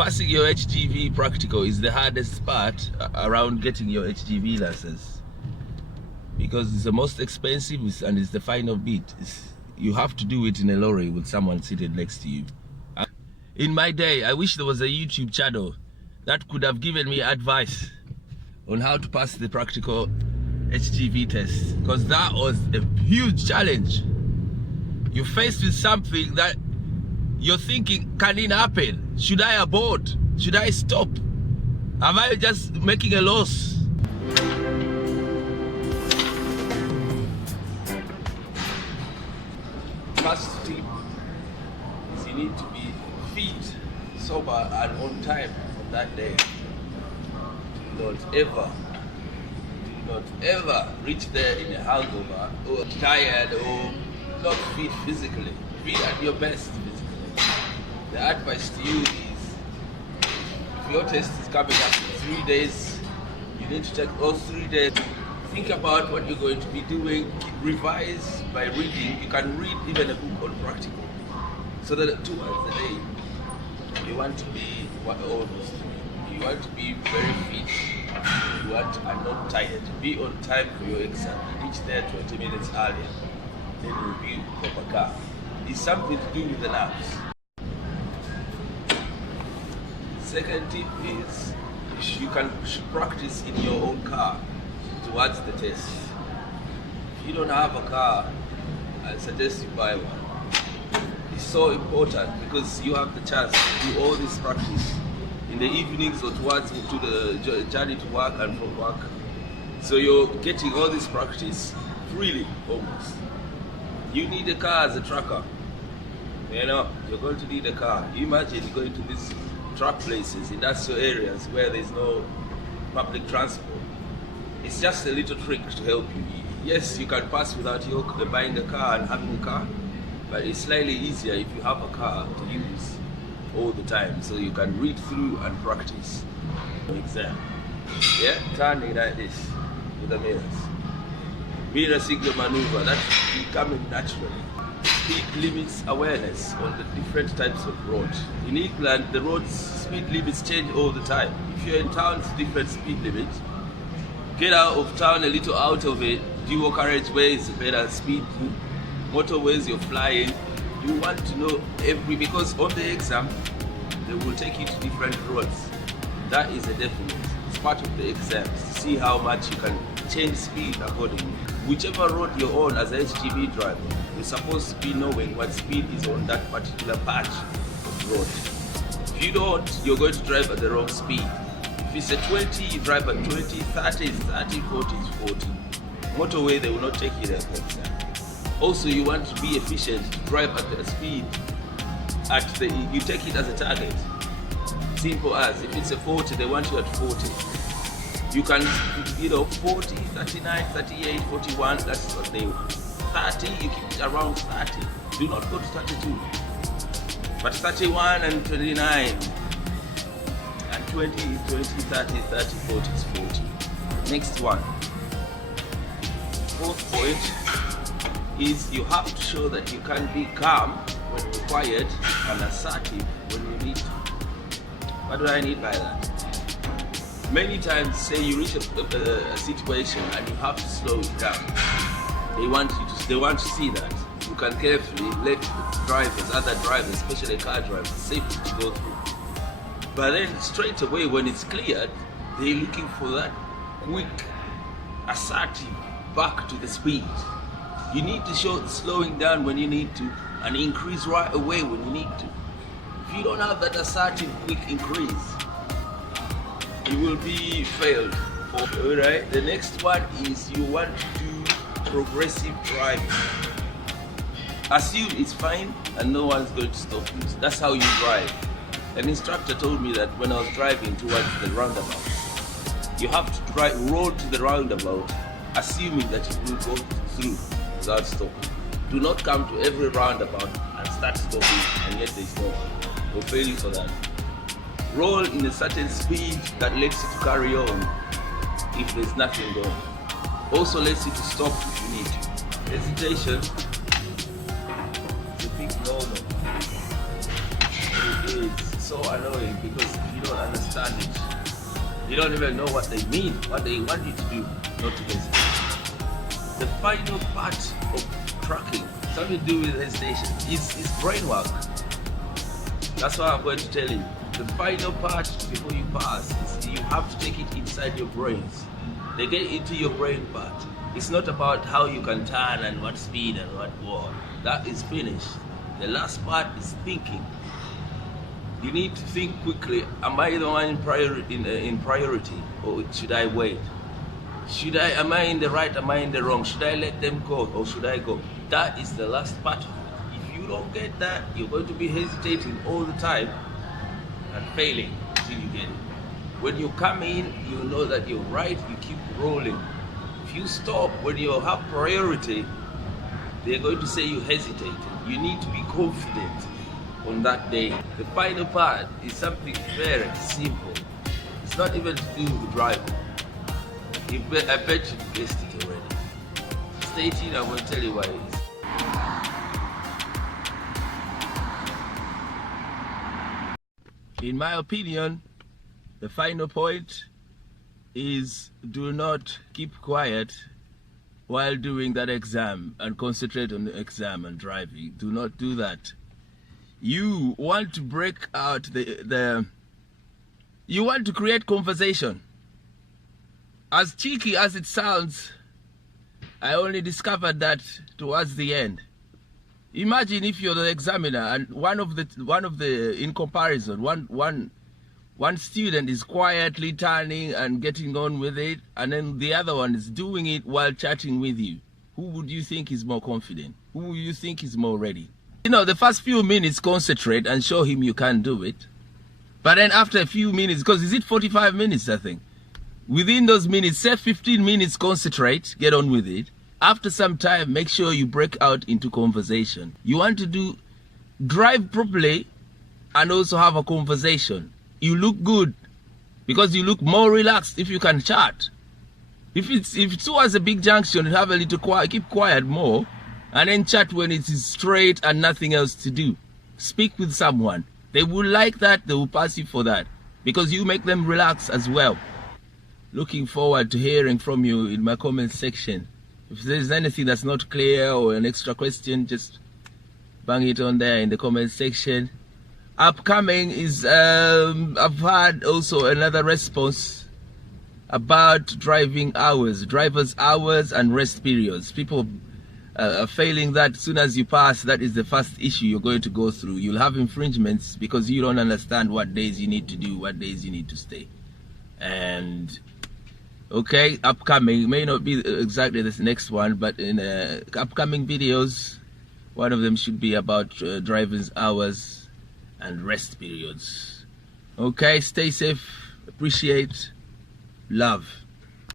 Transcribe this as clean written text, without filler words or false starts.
Passing your HGV practical is the hardest part around getting your HGV license, because it's the most expensive and it's the final bit. You have to do it in a lorry with someone seated next to you. In my day, I wish there was a YouTube channel that could have given me advice on how to pass the practical HGV test, because that was a huge challenge. You're faced with something that you're thinking, can it happen? Should I abort? Should I stop? Am I just making a loss? First tip is you need to be fit, sober, and on time on that day. Do not ever reach there in a hangover or tired or not fit physically. Be at your best physically. The advice to you is, if your test is coming up in 3 days, you need to take those 3 days. Think about what you're going to be doing. Revise by reading. You can read even a book on practical, so that 2 hours a day. You want to be almost. You want to be very fit. You want to, and not tired. Be on time for your exam. Reach there 20 minutes earlier. Then review proper car. It's something to do with the nerves. Second tip is you should practice in your own car towards the test. If you don't have a car, I suggest you buy one. It's so important because you have the chance to do all this practice in the evenings or towards to the journey to work and from work. So you're getting all this practice freely almost. You need a car as a trucker. You know, you're going to need a car. You imagine going to these truck places, industrial areas where there's no public transport. It's just a little trick to help you. Yes, you can pass without your buying a car and having a car, but it's slightly easier if you have a car to use all the time, so you can read through and practice your exam. Yeah, turning like this with the mirrors. Mirror signal maneuver, that's becoming naturally. Speed limits awareness on the different types of roads. In England, the roads speed limits change all the time. If you're in town, it's different speed limits. Get out of town, a little out of it. Dual carriageways, better speed. Motorways, you're flying. You want to know because on the exam, they will take you to different roads. That is a definite. It's part of the exam to see how much you can change speed accordingly. Whichever road you're on as an HGV driver, you're supposed to be knowing what speed is on that particular patch of road. If you don't, you're going to drive at the wrong speed. If it's a 20, you drive at 20, 30 is 30, 40 is 40. Motorway, they will not take you there for exam. Also, you want to be efficient, to drive at the speed, you take it as a target. Simple as, if it's a 40, they want you at 40. You can, 40, 39, 38, 41, that's what they want. 30, you keep it around 30. Do not go to 32. But 31 and 29, and 20, 30, 30, 40 is 40. Next one. Fourth point is you have to show that you can be calm when required and assertive when you need to. What do I mean by that? Many times, say you reach a situation and you have to slow it down. They want to see that. You can carefully let drivers, other drivers, especially car drivers, safely to go through. But then straight away when it's cleared, they're looking for that quick, assertive, back to the speed. You need to show slowing down when you need to and increase right away when you need to. If you don't have that assertive, quick increase, you will be failed. Alright, the next one is you want to do progressive driving. Assume it's fine and no one's going to stop you. That's how you drive. An instructor told me that when I was driving towards the roundabout, you have to roll to the roundabout, assuming that you will go through without stopping. Do not come to every roundabout and start stopping and yet there's no one. We'll fail you for that. Roll in a certain speed that lets you to carry on if there's nothing going. Also lets you to stop if you need to. Hesitation is a big normal. It is so annoying because you don't understand it. You don't even know what they mean, what they want you to do, not to hesitate. The final part of trucking, something to do with hesitation, is brain work. That's what I'm going to tell you. The final part before you pass is you have to take it inside your brains. They get into your brain part. It's not about how you can turn and what speed and what war. That is finished. The last part is thinking. You need to think quickly. Am I the one in priority, or should I wait? Am I in the right? Am I in the wrong? Should I let them go, or should I go? That is the last part of it. If you don't get that, you're going to be hesitating all the time and failing until you get it. When you come in, you know that you're right. You keep rolling. If you stop when you have priority, they're going to say you hesitated. You need to be confident on that day. The final part is something very simple. It's not even to do with the driving. I bet you guessed it already. Stay tuned, I will tell you why it is. In my opinion, the final point is do not keep quiet while doing that exam and concentrate on the exam and driving. Do not do that. You want to break out you want to create conversation. As cheeky as it sounds, I only discovered that towards the end. Imagine if you're the examiner and in comparison, one student is quietly turning and getting on with it, and then the other one is doing it while chatting with you. Who would you think is more confident? Who would you think is more ready? You know, the first few minutes concentrate and show him you can do it. But then after a few minutes, because is it 45 minutes, I think? Within those minutes, say 15 minutes, concentrate, get on with it. After some time, make sure you break out into conversation. You want to drive properly and also have a conversation. You look good because you look more relaxed if you can chat. If it's towards a big junction, you have a little quiet, keep quiet more, and then chat when it is straight and nothing else to do. Speak with someone. They will like that, they will pass you for that because you make them relax as well. Looking forward to hearing from you in my comment section. If there's anything that's not clear or an extra question, just bang it on there in the comment section. Upcoming is, I've had also another response about driving hours, driver's hours and rest periods. People are failing that. As soon as you pass, that is the first issue you're going to go through. You'll have infringements because you don't understand what days you need to do, what days you need to stay. And okay, upcoming, may not be exactly this next one, but in upcoming videos, one of them should be about driver's hours and rest periods. Okay, stay safe, appreciate, love.